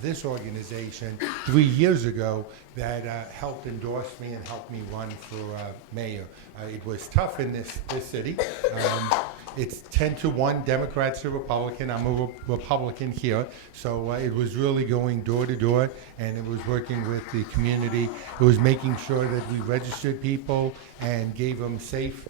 this organization 3 years ago that helped endorse me and helped me run for mayor. It was tough in this city. It's 10-1 Democrats to Republican. I'm a Republican here, so it was really going door to door, and it was working with the community. It was making sure that we registered people and gave them safe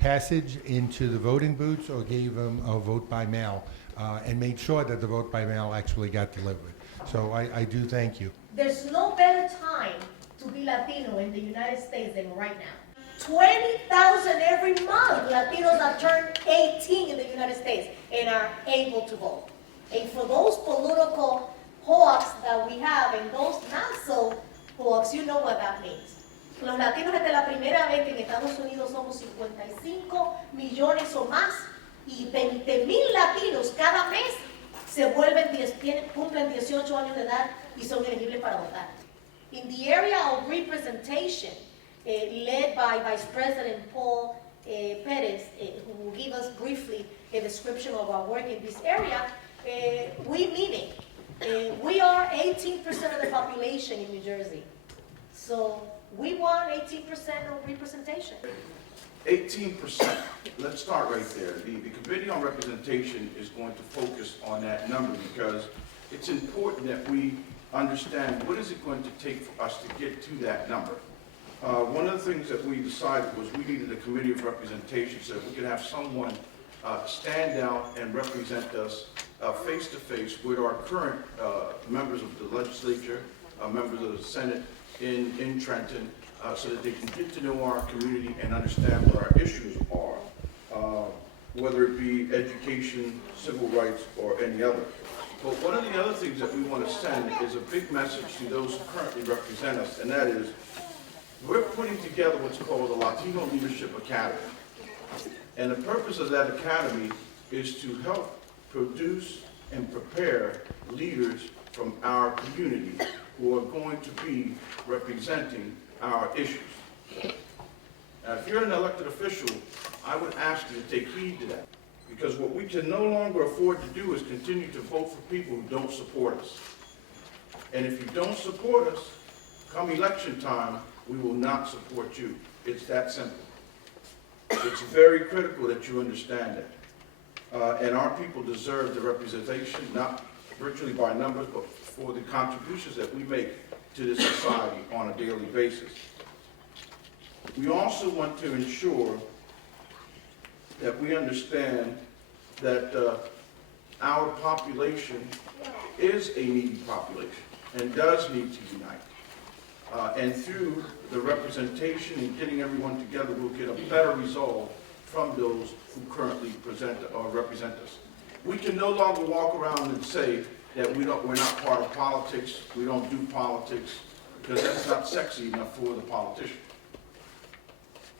passage into the voting booths or gave them a vote by mail, and made sure that the vote by mail actually got delivered. So I do thank you. There's no better time to be Latino in the United States than right now. 20,000 every month Latinos that turn 18 in the United States and are able to vote. And for those political hoax that we have and those not so hoax, you know what that means. Los latinos esta es la primera vez que en Estados Unidos somos 55 millones o más y 20,000 latinos cada mes se vuelven, cumplen 18 años de edad y son elegibles para votar. In the area of representation, led by Vice President Paul Perez, who will give us briefly a description of our work in this area, we are 18% of the population in New Jersey. So we want 18% of representation. 18%. Let's start right there. The Committee on Representation is going to focus on that number because it's important that we understand what is it going to take for us to get to that number. One of the things that we decided was we needed a committee of representation so that we could have someone stand out and represent us face to face with our current members of the legislature, members of the Senate in Trenton, so that they can get to know our community and understand what our issues are, whether it be education, civil rights, or any other. But one of the other things that we want to send is a big message to those who currently represent us, and that is we're putting together what's called the Latino Leadership Academy. And the purpose of that academy is to help produce and prepare leaders from our community who are going to be representing our issues. Now, if you're an elected official, I would ask you to take heed to that. Because what we can no longer afford to do is continue to vote for people who don't support us. And if you don't support us, come election time, we will not support you. It's that simple. It's very critical that you understand that. And our people deserve the representation, not virtually by numbers, but for the contributions that we make to this society on a daily basis. We also want to ensure that we understand that our population is a needy population and does need to unite. And through the representation and getting everyone together, we'll get a better result from those who currently represent us. We can no longer walk around and say that we're not part of politics, we don't do politics, because that's not sexy enough for the politician.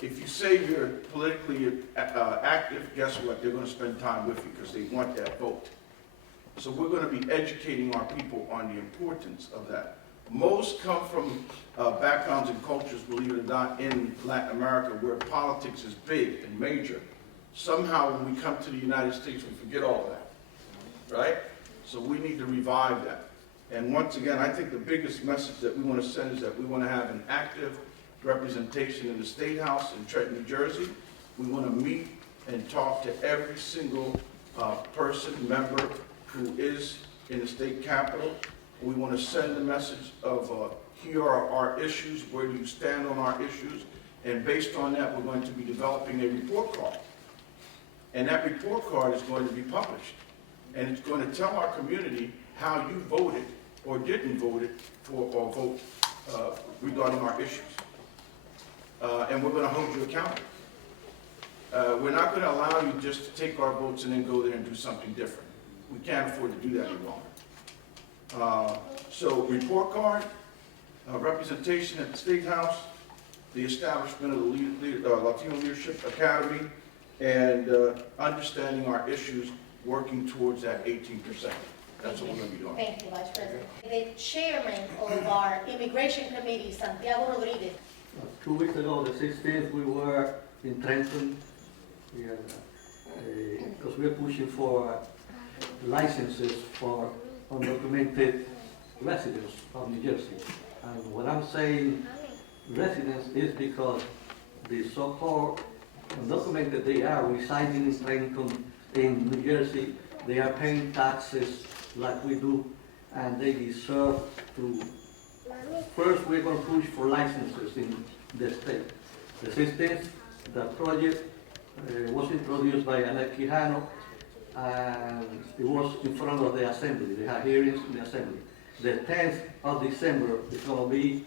If you say you're politically active, guess what? They're going to spend time with you because they want that vote. So we're going to be educating our people on the importance of that. Most come from backgrounds and cultures, believe it or not, in Latin America where politics is big and major. Somehow when we come to the United States, we forget all that, right? So we need to revive that. And once again, I think the biggest message that we want to send is that we want to have an active representation in the State House in Trenton, New Jersey. We want to meet and talk to every single person, member who is in the state capitol. We want to send the message of here are our issues, where do you stand on our issues, and based on that we're going to be developing a report card. And that report card is going to be published. And it's going to tell our community how you voted or didn't vote regarding our issues. And we're going to hold you accountable. We're not going to allow you just to take our votes and then go there and do something different. We can't afford to do that any longer. So report card, representation at the State House, the establishment of the Latino Leadership Academy, and understanding our issues, working towards that 18%. That's what we're going to be doing. Thank you, Vice President. The chairman of our Immigration Committee, Santiago Rodriguez. 2 weeks ago, the 16th, we were in Trenton because we're pushing for licenses for undocumented residents of New Jersey. And when I'm saying residents is because the so-called undocumented, they are residing in Trenton, in New Jersey, they are paying taxes like we do, and they deserve to. First, we're going to push for licenses in the state. The system, the project was introduced by Alex Quijano, and it was in front of the assembly. They had hearings in the assembly. The 10th of December is going to be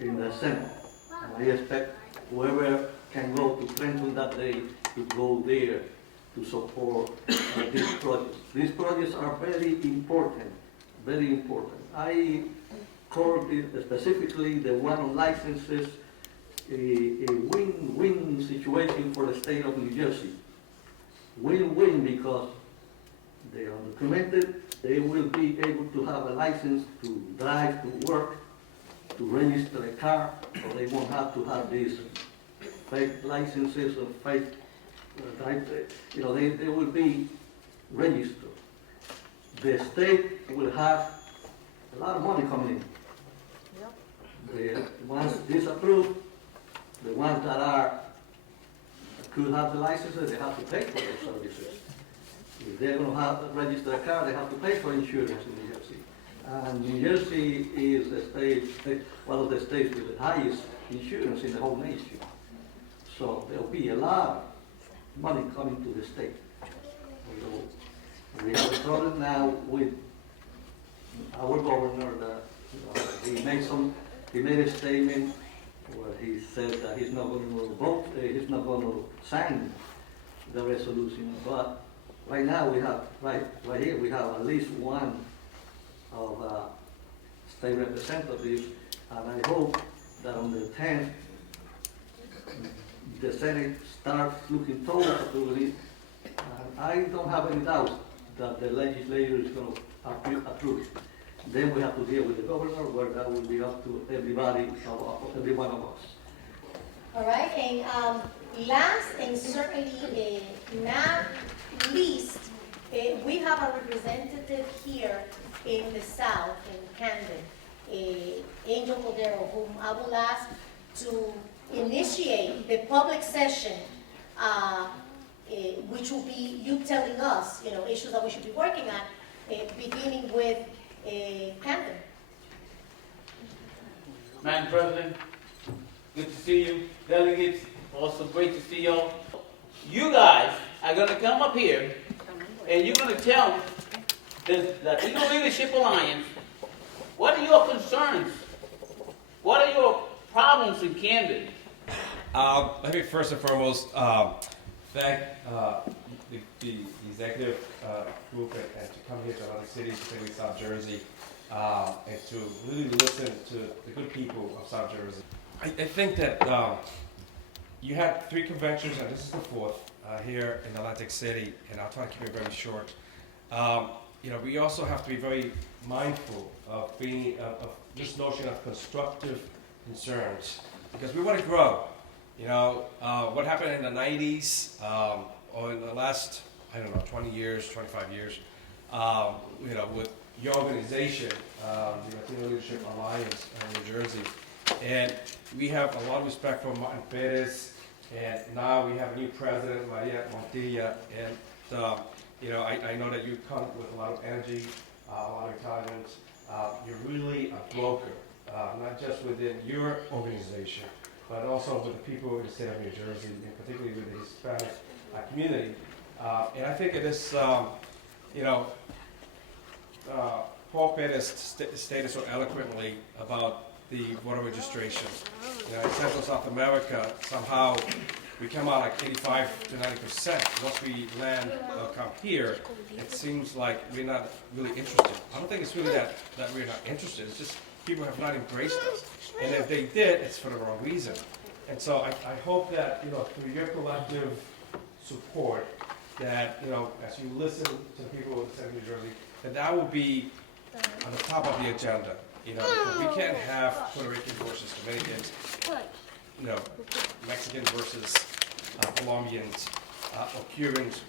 in the Senate, and I expect whoever can go to Trenton that day to go there to support these projects. These projects are very important, very important. I called it specifically the one on licenses a win-win situation for the state of New Jersey. Win-win because they are documented, they will be able to have a license to drive, to work, to register a car, so they won't have to have these fake licenses or fake drive. You know, they will be registered. The state will have a lot of money coming in. The ones disapproved, the ones that are could have the licenses, they have to pay for their services. If they're going to have to register a car, they have to pay for insurance in New Jersey. And New Jersey is the state, one of the states with the highest insurance in the whole nation. So there'll be a lot of money coming to the state. We have a problem now with our governor that he made a statement where he said that he's not going to vote, he's not going to sign the resolution. But right now we have, right here, we have at least one of state representatives, and I hope that on the 10th, the Senate starts looking towards it. I don't have any doubt that the legislature is going to approve it. Then we have to deal with the governor, where that will be up to everybody, every one of us. All right, and last and certainly not least, we have a representative here in the South, in Camden, Angel Cordero, whom I will ask to initiate the public session, which will be you telling us, issues that we should be working on, beginning with Camden. Madam President, good to see you. Delegates, also great to see y'all. You guys are going to come up here and you're going to tell the Latino Leadership Alliance what are your concerns, what are your problems in Camden. Let me first and foremost thank the executive group and to come here to other cities, particularly South Jersey, and to really listen to the good people of South Jersey. I think that you had 3 conventions, and this is the 4th here in Atlantic City, and I'll try to keep it very short. We also have to be very mindful of this notion of constructive concerns, because we want to grow. What happened in the 90s, or in the last, 20 years, 25 years, with your organization, the Latino Leadership Alliance in New Jersey. And we have a lot of respect for Martin Perez, and now we have a new president, Maria Montilla, and I know that you come with a lot of energy, a lot of intelligence. You're really a broker, not just within your organization, but also with the people in the state of New Jersey, and particularly with the Hispanic community. And I think it is, Paul Perez stated so eloquently about the voter registration. In Central South America, somehow we come out like 85 to 90%. Once we land come here, it seems like we're not really interested. I don't think it's really that we're not interested. It's just people have not embraced us. And if they did, it's for the wrong reason. And so I hope that, through your collective support, that, as you listen to the people of the state of New Jersey, that will be on the top of the agenda. Because we can't have Puerto Ricans versus Dominicans, Mexicans versus Colombians, or Cubans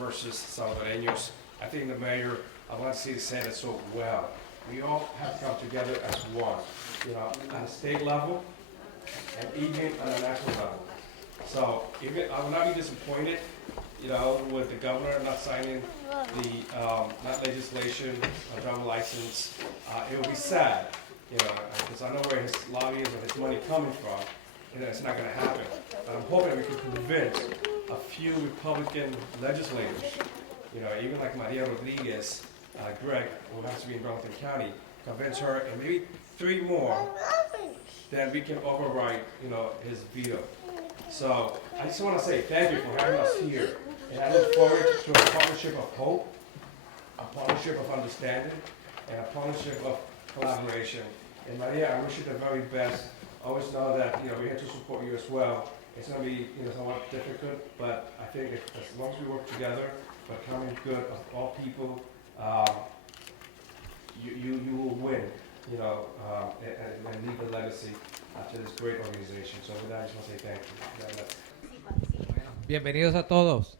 versus Salvadoreños. I think the mayor of Atlantic City said it so well. we all have to come together as one, you know, on a state level and even on a national level. So even, I will not be disappointed, you know, with the governor not signing the, not legislation, a driver license. It will be sad, you know, because I know where his lobby is or his money coming from, and it's not gonna happen. But I'm hoping we can convince a few Republican legislators, you know, even like Maria Rodriguez, Greg, who has to be in Burlington County, convince her and maybe 3 more, then we can override, you know, his veto. So I just want to say thank you for having us here, and I look forward to a partnership of hope, a partnership of understanding, and a partnership of collaboration. And Maria, I wish you the very best. Always know that, you know, we're here to support you as well. It's going to be, you know, somewhat difficult, but I think as long as we work together for the common good of all people, you will win, you know, and leave a legacy to this great organization. So with that, I just want to say thank you. Bienvenidos a todos.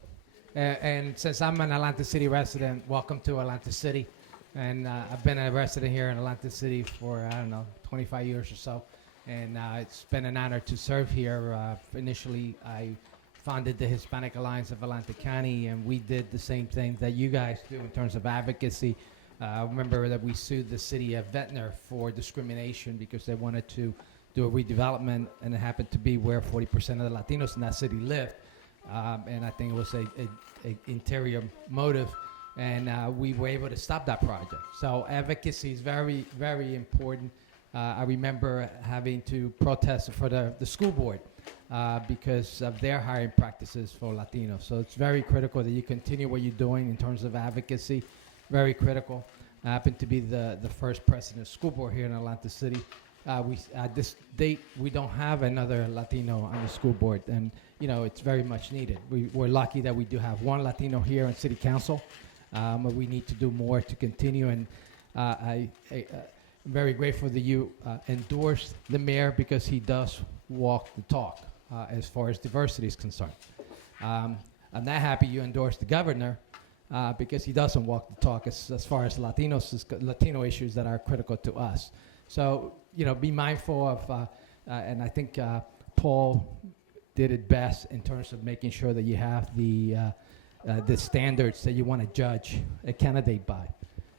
And since I'm an Atlanta City resident, welcome to Atlanta City. And I've been a resident here in Atlanta City for, I don't know, 25 years or so. And it's been an honor to serve here. Initially, I founded the Hispanic Alliance of Atlanta County, and we did the same thing that you guys do in terms of advocacy. I remember that we sued the city of Ventnor for discrimination because they wanted to do a redevelopment, and it happened to be where 40% of the Latinos in that city lived. And I think it was a interior motive, and we were able to stop that project. So advocacy is very, very important. I remember having to protest for the school board because of their hiring practices for Latinos. So it's very critical that you continue what you're doing in terms of advocacy. Very critical. I happen to be the first president of school board here in Atlanta City. At this date, we don't have another Latino on the school board, and you know it's very much needed. We're lucky that we do have one Latino here in City Council, but we need to do more to continue. And I'm very grateful that you endorsed the mayor because he does walk the talk as far as diversity is concerned. I'm not happy you endorsed the governor because he doesn't walk the talk as far as Latino issues that are critical to us. So, you know, be mindful of, and I think Paul did it best in terms of making sure that you have the standards that you want to judge a candidate by.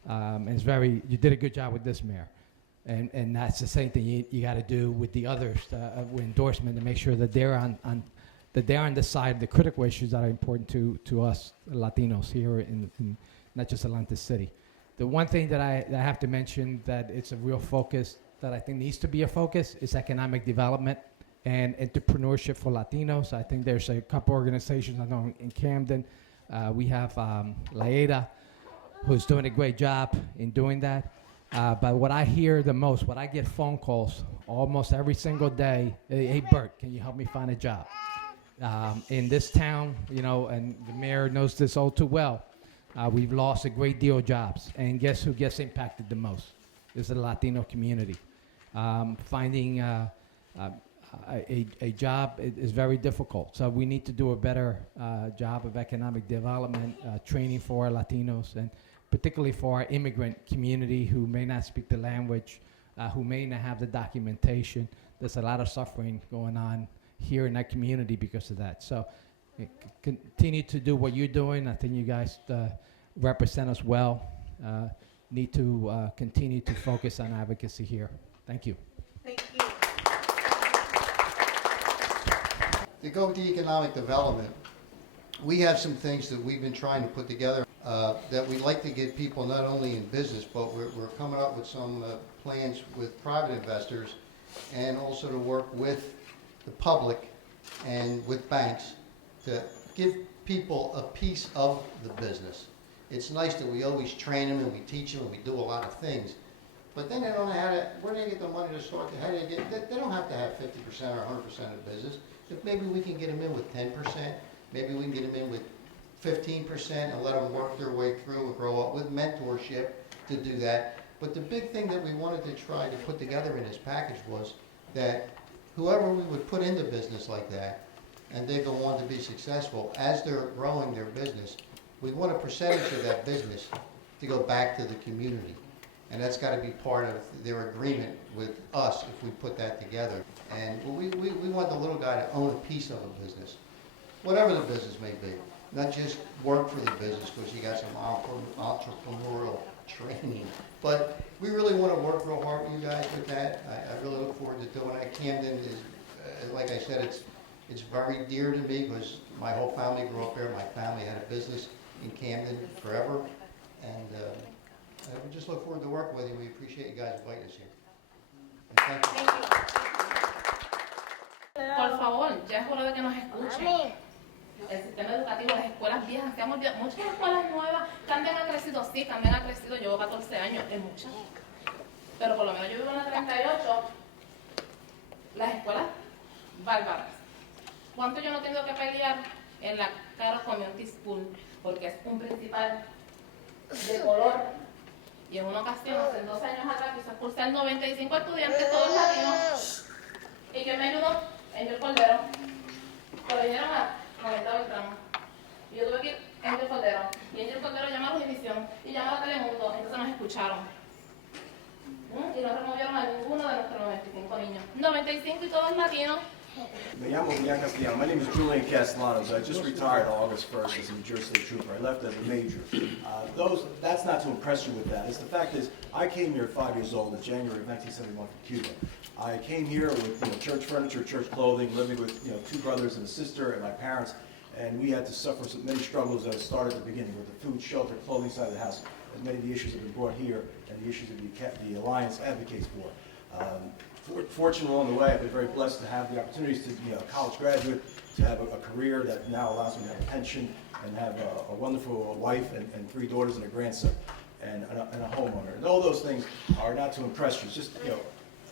And you did a good job with this mayor. And that's the same thing you got to do with the others with endorsement to make sure that they're on the side of the critical issues that are important to us Latinos here in not just Atlanta City. The one thing that I have to mention that it's a real focus that I think needs to be a focus is economic development and entrepreneurship for Latinos. I think there's a couple organizations I know in Camden. We have LLANJ, who's doing a great job in doing that. But what I hear the most, what I get phone calls almost every single day, hey Bert, can you help me find a job? In this town, you know, and the mayor knows this all too well, we've lost a great deal of jobs. And guess who gets impacted the most? Is the Latino community. Finding a job is very difficult. So we need to do a better job of economic development, training for our Latinos, and particularly for our immigrant community who may not speak the language, who may not have the documentation. There's a lot of suffering going on here in that community because of that. So continue to do what you're doing. I think you guys represent us well. Need to continue to focus on advocacy here. Thank you. Thank you. To go to economic development, we have some things that we've been trying to put together that we'd like to get people not only in business, but we're coming up with some plans with private investors and also to work with the public and with banks to give people a piece of the business. It's nice that we always train them and we teach them and we do a lot of things, but then they don't know where do they get the money to start? They don't have to have 50% or 100% of the business. If maybe we can get them in with 10%, maybe we can get them in with 15% and let them work their way through and grow up with mentorship to do that. But the big thing that we wanted to try to put together in this package was that whoever we would put into business like that, and they go on to be successful, as they're growing their business, we want a percentage of that business to go back to the community. And that's got to be part of their agreement with us if we put that together. And we want the little guy to own a piece of a business, whatever the business may be. Not just work for the business because you got some entrepreneurial training. But we really want to work real hard with you guys with that. I really look forward to doing that. Camden is, like I said, it's very dear to me because my whole family grew up there. My family had a business in Camden forever. And we just look forward to working with you. We appreciate you guys inviting us here. And thank you. Por favor, ya es hora de que nos escuchen. El sistema educativo, las escuelas viejas, se han olvidado. Muchas escuelas nuevas. Camden ha crecido, sí, Camden ha crecido. Llevo 14 años, es muchas. Pero por lo menos yo vivo en la 38. Las escuelas bárbaras. ¿Cuánto yo no tengo que pelear en la Caro Community School? Porque es un principal de color. Y en una ocasión, hace 2 años atrás, quiso expulsar 95 estudiantes, todos latinos. ¿Y quién me ayudó? Angel Cordero. Pero vinieron a comentar el tramo. Y yo tuve que ir a Angel Cordero. Y Angel Cordero llamó a la Univisión y llamó a Telemundo. Entonces nos escucharon. Y no removieron a ninguno de nuestros 95 niños. 95 y todos latinos. Me llamo Julián Castellano. My name is Julian Castellanos. I just retired August 1st as a New Jersey State Trooper. I left as a major. That's not to impress you with that. It's the fact is, I came here at 5 years old in January of 1971 from Cuba. I came here with church furniture, church clothing, living with 2 brothers and a sister and my parents, and we had to suffer many struggles that started at the beginning with the food, shelter, clothing side of the house. And many of the issues have been brought here, and the issues that the Alliance advocates for. Fortunately, along the way, I've been very blessed to have the opportunities to be a college graduate, to have a career that now allows me to have a pension and have a wonderful wife and 3 daughters and a grandson and a homeowner. And all those things are not to impress you. It's just,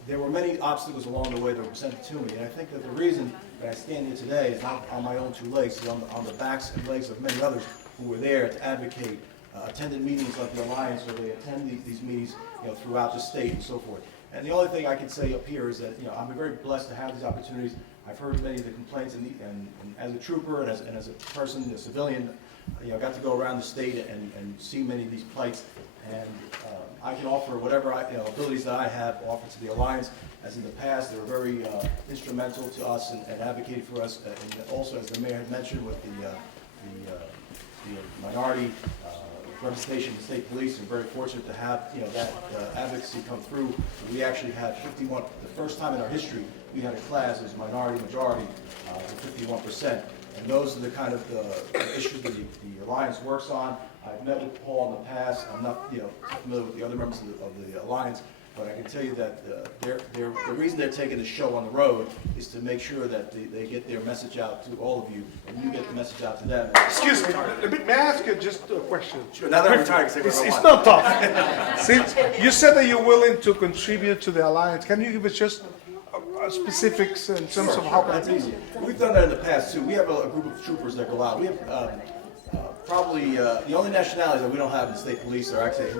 there were many obstacles along the way that were presented to me. And I think that the reason that I stand here today is not on my own 2 legs, it's on the backs and legs of many others who were there to advocate, attended meetings like the Alliance, or they attend these meetings throughout the state and so forth. And the only thing I can say up here is that I'm very blessed to have these opportunities. I've heard many of the complaints, and as a trooper and as a person, a civilian, I got to go around the state and see many of these plights. And I can offer whatever abilities that I have offered to the Alliance. As in the past, they were very instrumental to us and advocated for us. And also, as the mayor had mentioned, with the minority representation in the state police, and very fortunate to have that advocacy come through. We actually had 51, the first time in our history we had a class that was minority majority, 51%. And those are the kind of issues that the Alliance works on. I've met with Paul in the past. I'm not familiar with the other members of the Alliance, but I can tell you that the reason they're taking the show on the road is to make sure that they get their message out to all of you, and you get the message out to them. Excuse me, may I ask you just a question? Sure, now that I'm retired, I can say whatever I It's want. not tough. Since you said that you're willing to contribute to the Alliance, can you give us just specifics in terms of how That's easy. We've done that in the past too. We have a group of troopers that go out. We have probably the only nationalities that we don't have in the state police are actually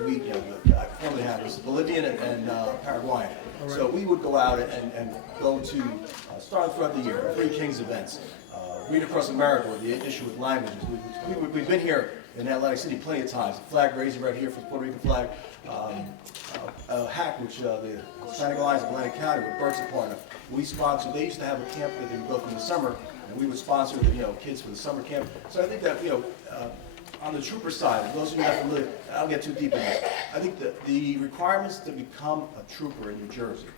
I formerly have is Bolivian and Paraguayan. So we would go out and go to starting throughout the year 3 Kings events. Read Across America with the issue with languages. We've been here in Atlantic City plenty of times. Flag raising right here for the Puerto Rican flag. HAC, which the Hispanic Alliance of Atlantic County, with Berks a part of. We sponsor. They used to have a camp that they would go through in the summer, and we would sponsor the kids for the summer camp. So I think that on the trooper side, those of you not familiar, I'll get too deep in this. I think that the requirements to become a trooper in New Jersey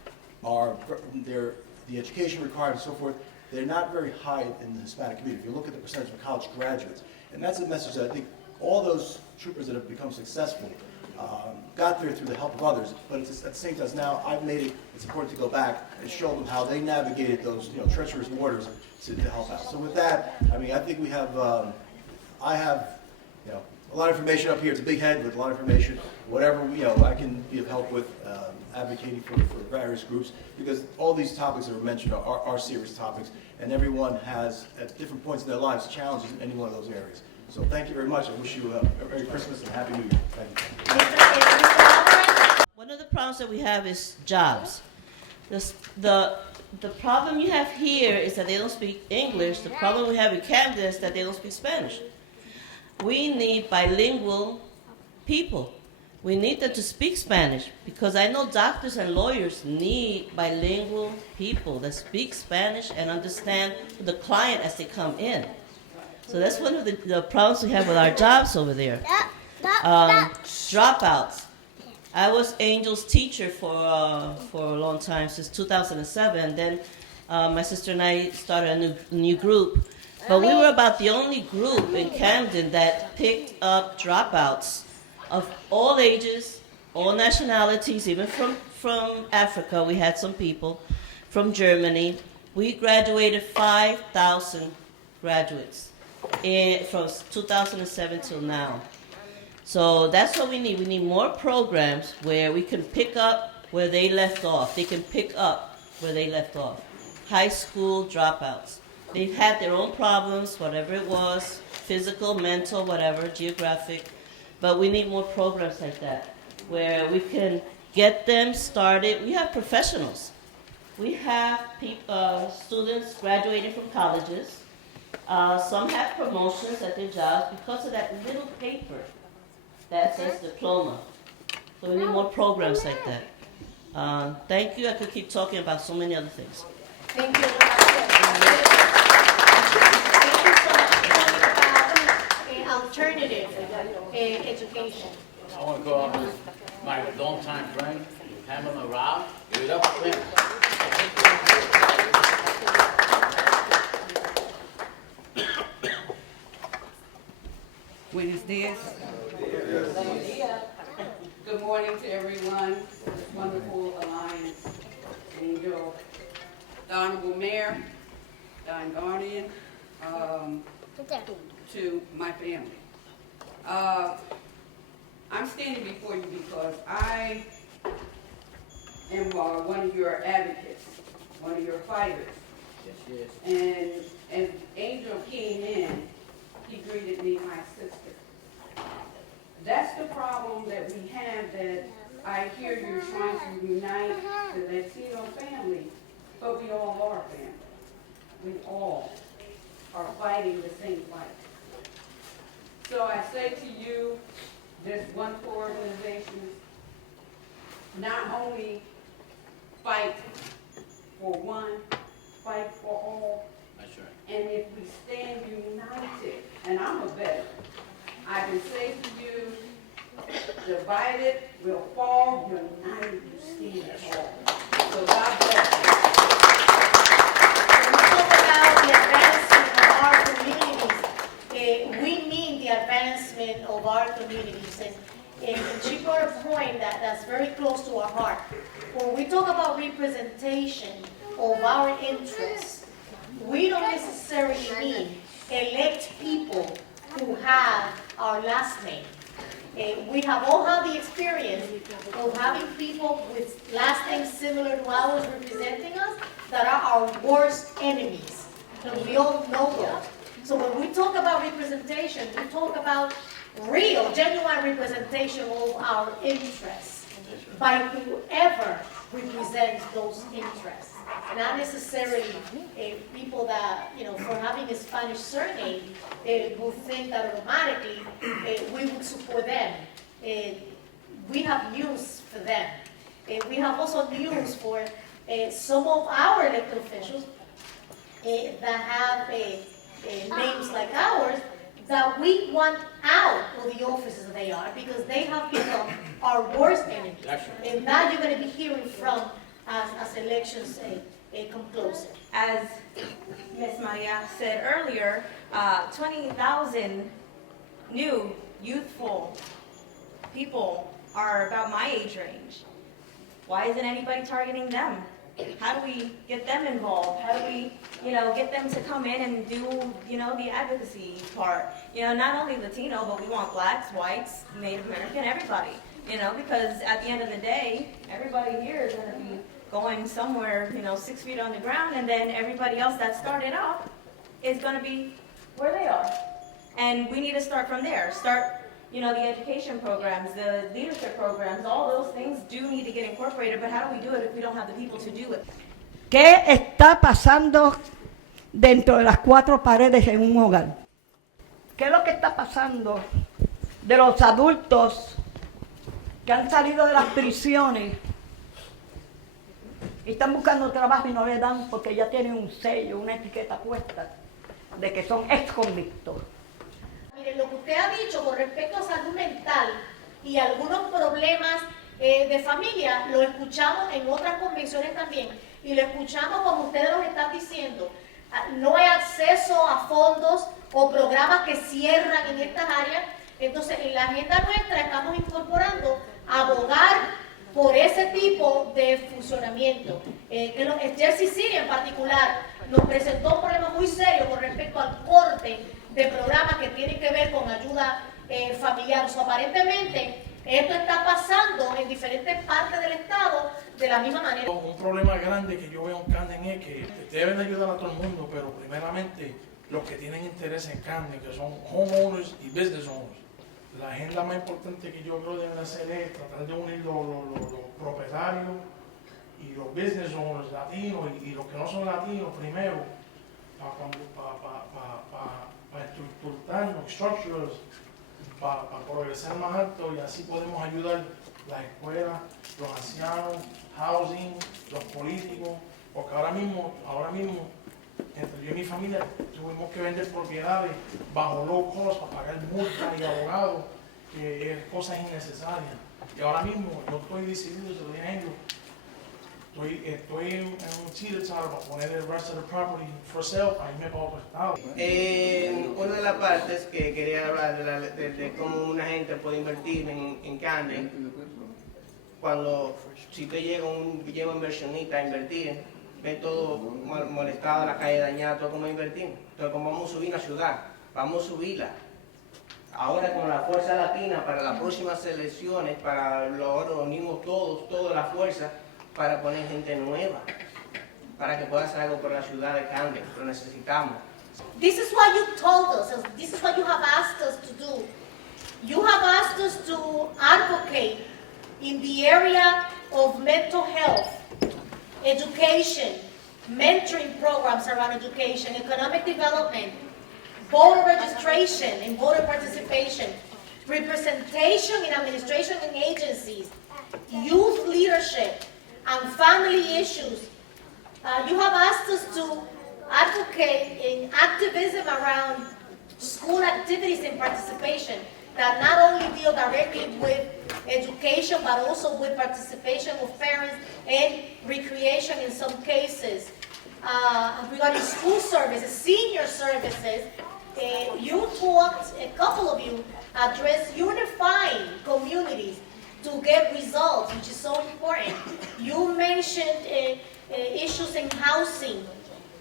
are the education requirements and so forth. They're not very high in the Hispanic community. If you look at the percentage of college graduates, and that's a message that I think all those troopers that have become successful got there through the help of others, but it's, at the same time, now I've made it, it's important to go back and show them how they navigated those treacherous waters to help out. So with that, I mean, I think we have, I have, a lot of information up here. It's a big head with a lot of information. Whatever I can be of help with, advocating for various groups, because all these topics that were mentioned are serious topics, and everyone has, at different points in their lives, challenges in any one of those areas. So thank you very much. I wish you a Merry Christmas and Happy New Year. Thank you. One of the problems that we have is jobs. The problem you have here is that they don't speak English. The problem we have in Camden is that they don't speak Spanish. We need bilingual people We need them to speak Spanish because I know doctors and lawyers need bilingual people that speak Spanish and understand the client as they come in. So that's one of the problems we have with our jobs over there. Dropouts. I was Angel's teacher for a long time, since 2007. Then my sister and I started a new group. But we were about the only group in Camden that picked up dropouts of all ages, all nationalities, even from Africa. We had some people from Germany. We graduated 5,000 graduates from 2007 till now. So that's what we need. We need more programs where we can pick up where they left off. They can pick up where they left off. High school dropouts. They've had their own problems, whatever it was, physical, mental, whatever, geographic. But we need more programs like that, where we can get them started. We have professionals. We have students graduating from colleges. Some have promotions at their jobs because of that little paper that says diploma. So we need more programs like that. Thank you. I could keep talking about so many other things. Thank you. Thank you so much about alternative education. I want to go out with my longtime friend, Pamela Rao. Give it up for him. Buenos dias. Good morning to everyone. This wonderful alliance. Angel, the Honorable Mayor, Don Guardian, to my family. I'm standing before you because I am one of your advocates, one of your fighters. Yes, yes. And as Angel came in, he greeted me, my sister. That's the problem that we have, that I hear you're trying to unite the Latino family, but we all are family. We all are fighting the same fight. So I say to you, this wonderful organization, not only fight for one, fight for all. That's right. And if we stand united, and I'm a veteran, I can say to you, divided will fall, united we stand tall. So God bless you. When we talk about the advancement of our communities, we mean the advancement of our communities. And she brought a point that's very close to our heart. When we talk about representation of our interests, we don't necessarily mean elect people who have our last name. We have all had the experience of having people with last names similar to ours representing us that are our worst enemies. And we all know that. So when we talk about representation, we talk about real, genuine representation of our interests by whoever represents those interests. Not necessarily people that, for having a Spanish surname, who think that automatically we would support them. We have news for them. We have also news for some of our elected officials that have names like ours that we want out of the offices that they are because they have become our worst enemies. And that you're going to be hearing from as elections come closer. As Ms. Maria said earlier, 20,000 new youthful people are about my age range. Why isn't anybody targeting them? How do we get them involved? How do we, get them to come in and do, the advocacy part? Not only Latino, but we want blacks, whites, Native American, everybody. Because at the end of the day, everybody here is going to be going somewhere, 6 feet on the ground, and then everybody else that started out is going to be where they are. And we need to start from there. Start, the education programs, the leadership programs, all those things do need to get incorporated, but how do we do it if we don't have the people to do it? ¿Qué está pasando dentro de las cuatro paredes en un hogar? ¿Qué es lo que está pasando de los adultos que han salido de las prisiones y están buscando trabajo y no le dan porque ya tienen un sello, una etiqueta puesta de que son ex convictos. Mire, lo que usted ha dicho con respecto a salud mental y algunos problemas de familia, lo escuchamos en otras convenciones también y lo escuchamos como ustedes nos están diciendo. No hay acceso a fondos o programas que cierran en estas áreas. Entonces, en la agenda nuestra estamos incorporando abogar por ese tipo de funcionamiento. Jersey City en particular nos presentó un problema muy serio con respecto al corte de programas que tienen que ver con ayuda familiar. O sea, aparentemente esto está pasando en diferentes partes del estado de la misma manera. Un problema grande que yo veo en Camden es que deben ayudar a todo el mundo, pero primeramente los que tienen interés en Camden, que son homeowners y business owners. La agenda más importante que yo creo deben hacer es tratar de unir los propietarios y los business owners latinos y los que no son latinos primero para estructurarnos, structures, para progresar más alto y así podemos ayudar las escuelas, los ancianos, housing, los políticos, porque ahora mismo, entre yo y mi familia tuvimos que vender propiedades bajo low cost para pagar multas y abogados, que es cosas innecesarias. Y ahora mismo yo estoy decidido, se lo dije a ellos, estoy en un chile-chale para poner el rest of the property for sale para irme para otro estado. Una de las partes que quería hablar de cómo una gente puede invertir en Camden, si usted lleva un inversionista a invertir, ve todo molestado, la calle dañada, todo como invertir. Entonces, como vamos a subir la ciudad, vamos a subirla. Ahora con la fuerza latina para las próximas elecciones, ahora unimos toda la fuerza para poner gente nueva, para que pueda hacer algo por la ciudad de Camden, lo necesitamos. This is what you told us, this is what you have asked us to do. You have asked us to advocate in the area of mental health, education, mentoring programs around education, economic development, voter registration and voter participation, representation in administration and agencies, youth leadership, and family issues. You have asked us to advocate in activism around school activities and participation that not only deal directly with education but also with participation of parents and recreation in some cases. Regarding school services, senior services, you talked, a couple of you addressed unifying communities to get results, which is so important. You mentioned issues in housing,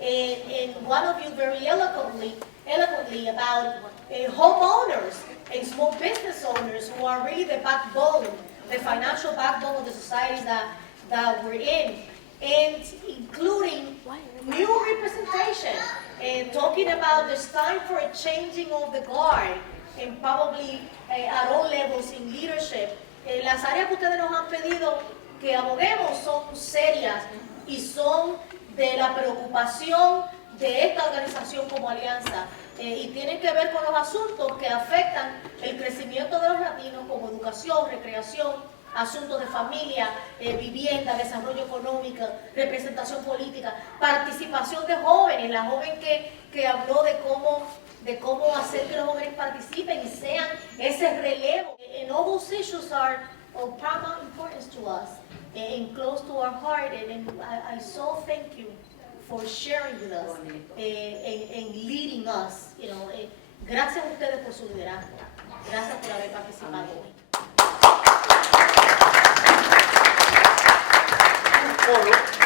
and one of you very eloquently about homeowners and small business owners who are really the backbone, the financial backbone of the societies that we're in, and including new representation, and talking about there's time for a changing of the guard, and probably at all levels in leadership. Las áreas que ustedes nos han pedido que aboguemos son serias y son de la preocupación de esta organización como alianza y tienen que ver con los asuntos que afectan el crecimiento de los latinos como educación, recreación, asuntos de familia, vivienda, desarrollo económico, representación política, participación de jóvenes, la joven que habló de cómo hacer que los jóvenes participen y sean ese relevo. And all those issues are of paramount importance to us and close to our heart, and I so thank you for sharing with us and leading us. Gracias a ustedes por su liderazgo. Gracias por haber participado hoy. Foro